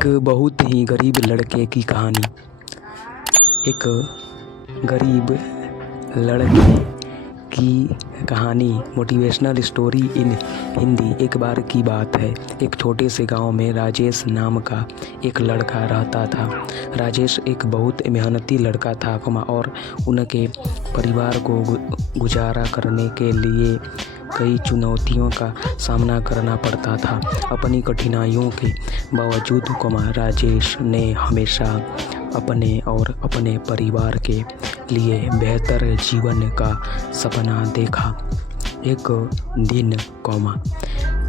एक बहुत ही गरीब लड़के की कहानी। एक गरीब लड़के की कहानी, मोटिवेशनल स्टोरी इन हिंदी। एक बार की बात है, एक छोटे से गांव में राजेश नाम का एक लड़का रहता था। राजेश एक बहुत मेहनती लड़का था और उनके परिवार को गुजारा करने के लिए कई चुनौतियों का सामना करना पड़ता था। अपनी कठिनाइयों के बावजूद राजेश ने हमेशा अपने और अपने परिवार के लिए बेहतर जीवन का सपना देखा। एक दिन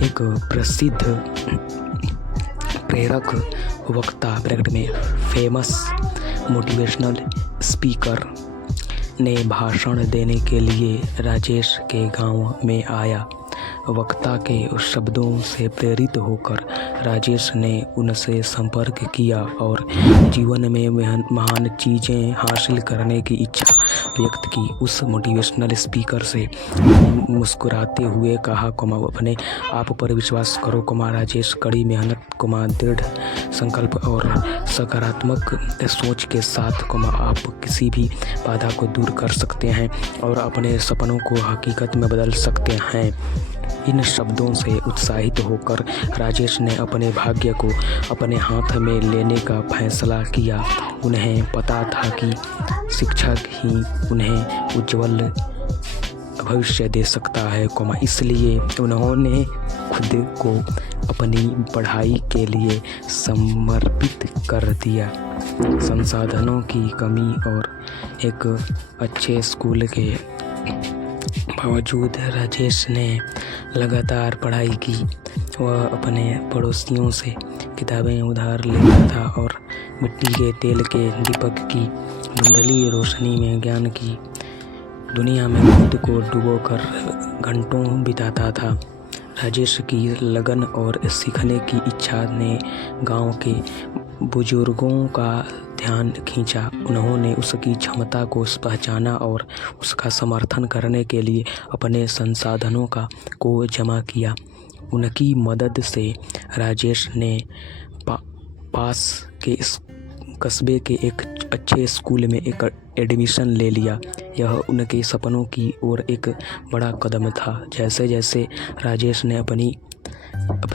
एक प्रसिद्ध प्रेरक वक्ता फेमस मोटिवेशनल स्पीकर ने भाषण देने के लिए राजेश के गांव में आया। वक्ता के उस शब्दों से प्रेरित होकर राजेश ने उनसे संपर्क किया और जीवन में महान चीज़ें हासिल करने की इच्छा व्यक्त की। उस मोटिवेशनल स्पीकर से मुस्कुराते हुए कहा, अपने आप पर विश्वास करो। राजेश कड़ी मेहनत, दृढ़ संकल्प और सकारात्मक सोच के साथ आप किसी भी बाधा को दूर कर सकते हैं और अपने सपनों को हकीकत में बदल सकते हैं। इन शब्दों से उत्साहित होकर राजेश ने अपने भाग्य को अपने हाथ में लेने का फैसला किया। उन्हें पता था कि शिक्षा ही उन्हें उज्जवल भविष्य दे सकता है, इसलिए उन्होंने खुद को अपनी पढ़ाई के लिए समर्पित कर दिया। संसाधनों की कमी और एक अच्छे स्कूल के बावजूद राजेश ने लगातार पढ़ाई की। वह अपने पड़ोसियों से किताबें उधार लेता था और मिट्टी के तेल के दीपक की धुंधली रोशनी में ज्ञान की दुनिया में खुद को डुबोकर घंटों बिताता था। राजेश की लगन और सीखने की इच्छा ने गांव के बुजुर्गों का ध्यान खींचा। उन्होंने उसकी क्षमता को पहचाना और उसका समर्थन करने के लिए अपने संसाधनों को जमा किया। उनकी मदद से राजेश ने पास के कस्बे के एक अच्छे स्कूल में एक एडमिशन ले लिया। यह उनके सपनों की ओर एक बड़ा कदम था। जैसे जैसे राजेश ने अपनी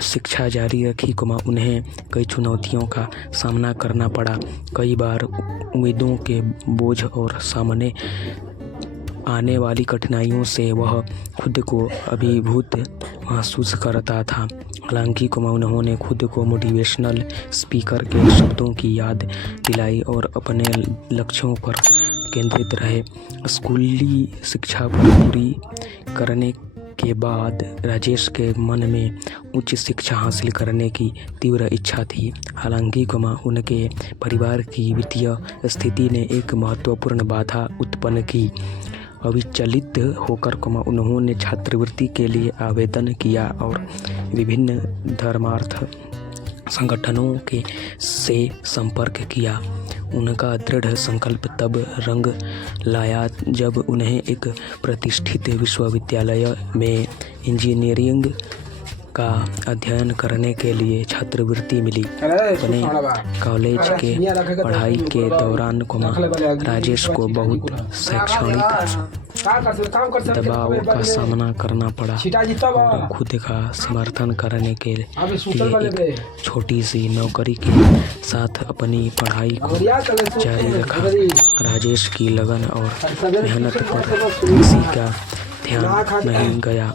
शिक्षा जारी रखी, उन्हें कई चुनौतियों का सामना करना पड़ा। कई बार उम्मीदों के बोझ और सामने आने वाली कठिनाइयों से वह खुद को अभिभूत महसूस करता था। हालांकि उन्होंने खुद को मोटिवेशनल स्पीकर के शब्दों की याद दिलाई और अपने लक्ष्यों पर केंद्रित रहे। स्कूली शिक्षा पूरी करने के बाद राजेश के मन में उच्च शिक्षा हासिल करने की तीव्र इच्छा थी। हालांकि उनके परिवार की वित्तीय स्थिति ने एक महत्वपूर्ण बाधा उत्पन्न की। अविचलित होकर उन्होंने छात्रवृत्ति के लिए आवेदन किया और विभिन्न धर्मार्थ संगठनों से संपर्क किया। उनका दृढ़ संकल्प तब रंग लाया जब उन्हें एक प्रतिष्ठित विश्वविद्यालय में इंजीनियरिंग का अध्ययन करने के लिए छात्रवृत्ति मिली। अपने कॉलेज के पढ़ाई के दौरान राजेश को बहुत शैक्षणिक दबाव का सामना करना पड़ा और खुद का समर्थन करने के लिए एक छोटी सी नौकरी के साथ अपनी पढ़ाई को जारी रखा। राजेश की लगन और मेहनत पर किसी का ध्यान नहीं गया।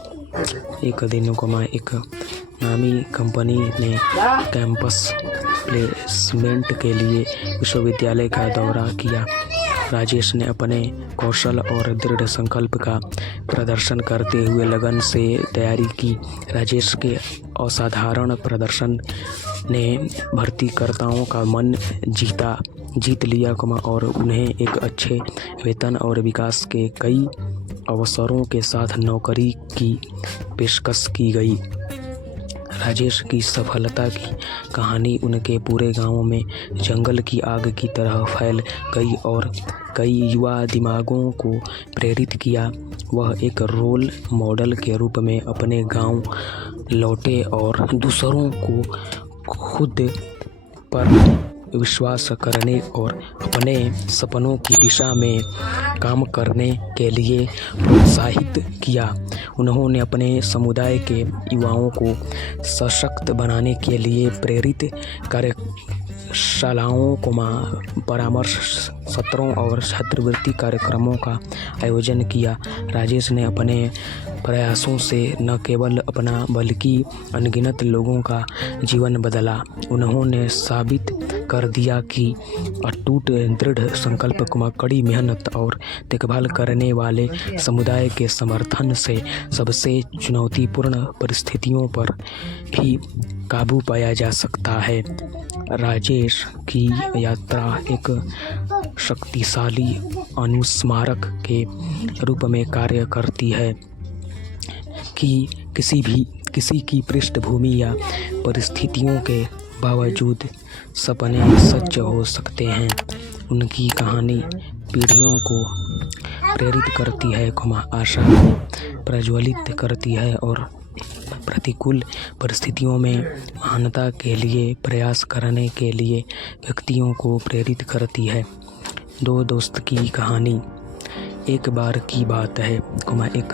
एक दिन एक नामी कंपनी ने कैंपस प्लेसमेंट के लिए विश्वविद्यालय का दौरा किया। राजेश ने अपने कौशल और दृढ़ संकल्प का प्रदर्शन करते हुए लगन से तैयारी की। राजेश के असाधारण प्रदर्शन ने भर्तीकर्ताओं का मन जीत लिया और उन्हें एक अच्छे वेतन और विकास के कई अवसरों के साथ नौकरी की पेशकश की गई। राजेश की सफलता की कहानी उनके पूरे गांव में जंगल की आग की तरह फैल गई और कई युवा दिमागों को प्रेरित किया। वह एक रोल मॉडल के रूप में अपने गांव लौटे और दूसरों को खुद पर विश्वास करने और अपने सपनों की दिशा में काम करने के लिए प्रोत्साहित किया। उन्होंने अपने समुदाय के युवाओं को सशक्त बनाने के लिए प्रेरित कार्यशालाओं परामर्श सत्रों और छात्रवृत्ति कार्यक्रमों का आयोजन किया। राजेश ने अपने प्रयासों से न केवल अपना बल्कि अनगिनत लोगों का जीवन बदला। उन्होंने साबित कर दिया कि अटूट दृढ़ संकल्प, कड़ी मेहनत और देखभाल करने वाले समुदाय के समर्थन से सबसे चुनौतीपूर्ण परिस्थितियों पर भी काबू पाया जा सकता है। राजेश की यात्रा एक शक्तिशाली अनुस्मारक के रूप में कार्य करती है कि किसी की पृष्ठभूमि या परिस्थितियों के बावजूद सपने सच हो सकते हैं। उनकी कहानी पीढ़ियों को प्रेरित करती है, आशा को प्रज्वलित करती है और प्रतिकूल परिस्थितियों में महानता के लिए प्रयास करने के लिए व्यक्तियों को प्रेरित करती है। दो दोस्त की कहानी। एक बार की बात है, एक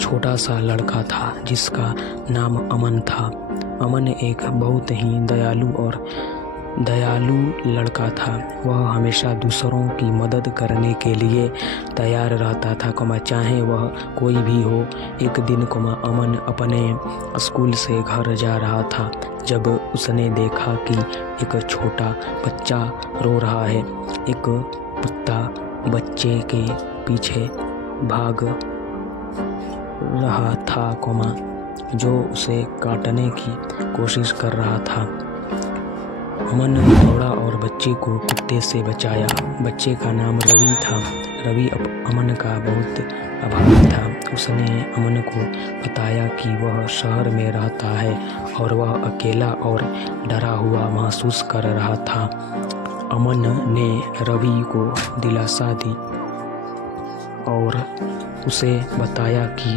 छोटा सा लड़का था जिसका नाम अमन था। अमन एक बहुत ही दयालु लड़का था। वह हमेशा दूसरों की मदद करने के लिए तैयार रहता था, चाहे वह कोई भी हो। एक दिन अमन अपने स्कूल से घर जा रहा था जब उसने देखा कि एक छोटा बच्चा रो रहा है। एक कुत्ता बच्चे के पीछे भाग रहा था, जो उसे काटने की कोशिश कर रहा था। अमन दौड़ा और बच्चे को कुत्ते से बचाया। बच्चे का नाम रवि था। रवि अमन का बहुत आभारी था। उसने अमन को बताया कि वह शहर में रहता है और वह अकेला और डरा हुआ महसूस कर रहा था। अमन ने रवि को दिलासा दी और उसे बताया कि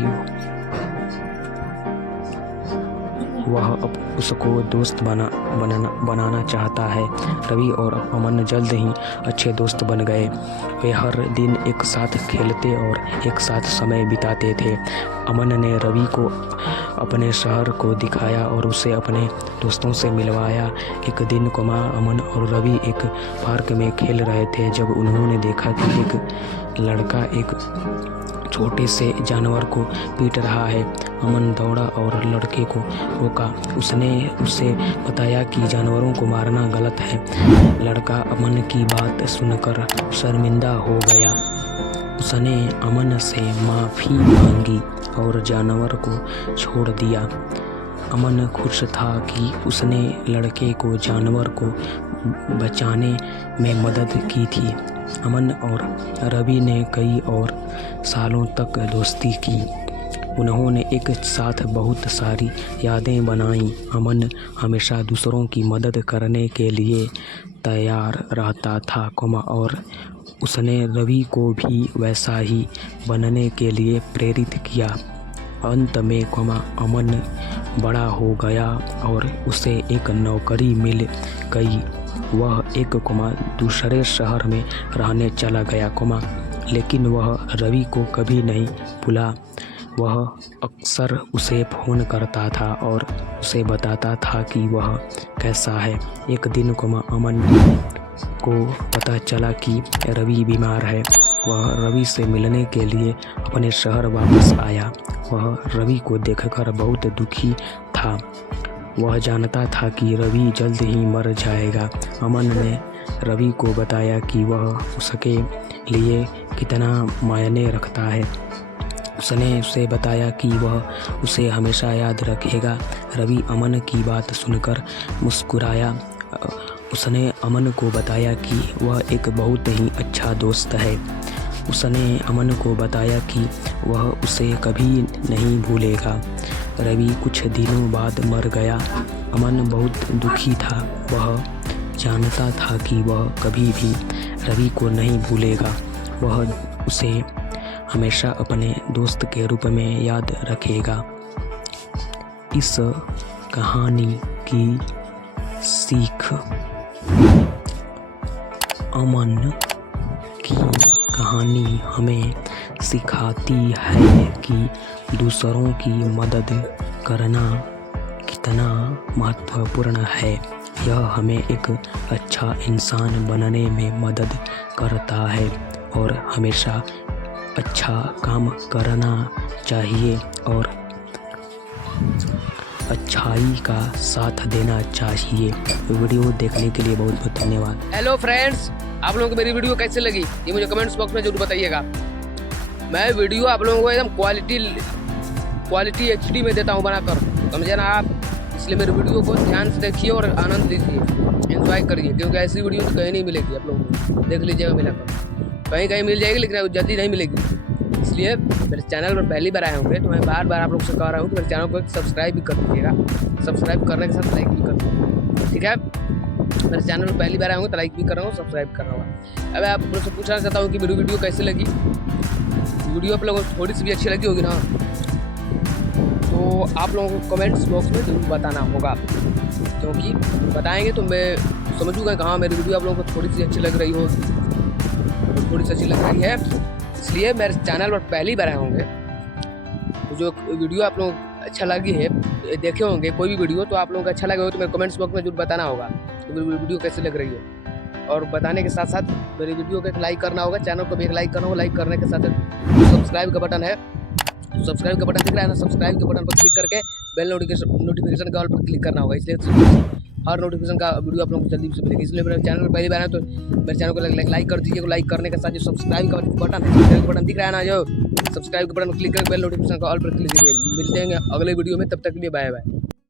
वह उसको दोस्त बनाना चाहता है। रवि और अमन जल्द ही अच्छे दोस्त बन गए। वे हर दिन एक साथ खेलते और एक साथ समय बिताते थे। अमन ने रवि को अपने शहर को दिखाया और उसे अपने दोस्तों से मिलवाया। एक दिन अमन और रवि एक पार्क में खेल रहे थे जब उन्होंने देखा कि एक लड़का एक छोटे से जानवर को पीट रहा है। अमन दौड़ा और लड़के को रोका। उसने उसे बताया कि जानवरों को मारना गलत है। लड़का अमन की बात सुनकर शर्मिंदा हो गया। उसने अमन से माफ़ी मांगी और जानवर को छोड़ दिया। अमन खुश था कि उसने लड़के को जानवर को बचाने में मदद की थी। अमन और रवि ने कई और सालों तक दोस्ती की। उन्होंने एक साथ बहुत सारी यादें बनाईं। अमन हमेशा दूसरों की मदद करने के लिए तैयार रहता था, और उसने रवि को भी वैसा ही बनने के लिए प्रेरित किया। अंत में अमन बड़ा हो गया और उसे एक नौकरी मिल गई। वह एक दूसरे शहर में रहने चला गया, लेकिन वह रवि को कभी नहीं भूला। वह अक्सर उसे फ़ोन करता था और उसे बताता था कि वह कैसा है। एक दिन अमन को पता चला कि रवि बीमार है। वह रवि से मिलने के लिए अपने शहर वापस आया। वह रवि को देखकर बहुत दुखी था। वह जानता था कि रवि जल्द ही मर जाएगा। अमन ने रवि को बताया कि वह उसके लिए कितना मायने रखता है। उसने उसे बताया कि वह उसे हमेशा याद रखेगा। रवि अमन की बात सुनकर मुस्कुराया। उसने अमन को बताया कि वह एक बहुत ही अच्छा दोस्त है। उसने अमन को बताया कि वह उसे कभी नहीं भूलेगा। रवि कुछ दिनों बाद मर गया। अमन बहुत दुखी था। वह जानता था कि वह कभी भी रवि को नहीं भूलेगा। वह उसे हमेशा अपने दोस्त के रूप में याद रखेगा। इस कहानी की सीख अमन की कहानी हमें सिखाती है कि दूसरों की मदद करना कितना महत्वपूर्ण है। यह हमें एक अच्छा इंसान बनने में मदद करता है और हमेशा अच्छा काम करना चाहिए और अच्छाई का साथ देना चाहिए। वीडियो देखने के लिए बहुत बहुत धन्यवाद। हेलो फ्रेंड्स, आप लोगों को मेरी वीडियो कैसे लगी ये मुझे कमेंट्स बॉक्स में जरूर बताइएगा। मैं वीडियो आप लोगों को एकदम क्वालिटी HD में देता हूँ बनाकर, समझे ना आप। इसलिए मेरी वीडियो को ध्यान से देखिए और आनंद लीजिए, एंजॉय करिए, क्योंकि ऐसी वीडियो तो कहीं नहीं मिलेगी। आप लोगों को देख लीजिएगा, मिला कर कहीं कहीं मिल जाएगी, लेकिन जल्दी नहीं मिलेगी। इसलिए मेरे चैनल पर पहली बार आए होंगे तो मैं बार बार आप लोग से कह रहा हूँ कि मेरे चैनल को सब्सक्राइब भी कर दीजिएगा। सब्सक्राइब करने के साथ लाइक भी कर दीजिएगा, ठीक है। मेरे चैनल पर पहली बार आए होंगे तो लाइक भी कर रहा हूँ, सब्सक्राइब कर रहा हूँ। अब आप लोग से पूछना चाहता हूँ कि मेरी वीडियो कैसी लगी। वीडियो आप लोगों को थोड़ी सी भी अच्छी लगी होगी ना, तो आप लोगों को कमेंट्स बॉक्स में जरूर बताना होगा, क्योंकि बताएंगे तो मैं समझूंगा कि हाँ मेरी वीडियो आप लोगों को थोड़ी सी अच्छी लग रही हो, थोड़ी सी अच्छी लग रही है। इसलिए मेरे चैनल पर पहली बार आए होंगे तो जो वीडियो आप लोगों को अच्छा लगी है, देखे होंगे कोई भी वीडियो, तो आप लोगों को अच्छा लगे हो तो मेरे कमेंट्स बॉक्स में जरूर बताना होगा कि मेरी वीडियो कैसी लग रही है। और बताने के साथ साथ मेरी वीडियो को एक लाइक करना होगा, चैनल को भी एक लाइक करना होगा। लाइक करने के साथ सब्सक्राइब का बटन है, सब्सक्राइब का बटन दिख रहा है ना, सब्सक्राइब के बटन पर क्लिक करके बेल नोटिफिकेशन का ऑल पर क्लिक करना होगा। इसलिए हर नोटिफिकेशन का वीडियो आप लोगों को जल्दी से मिलेगी। इसलिए मेरे चैनल पर पहली बार है तो मेरे चैनल को लाइक कर दीजिए। लाइक करने के साथ जो सब्सक्राइब का बटन दिख रहा है ना, जो सब्सक्राइब के बटन क्लिक करके बेल नोटिफिकेशन का ऑल पर क्लिक कीजिए। मिलते हैं अगले वीडियो में, तब तक के लिए बाय बाय।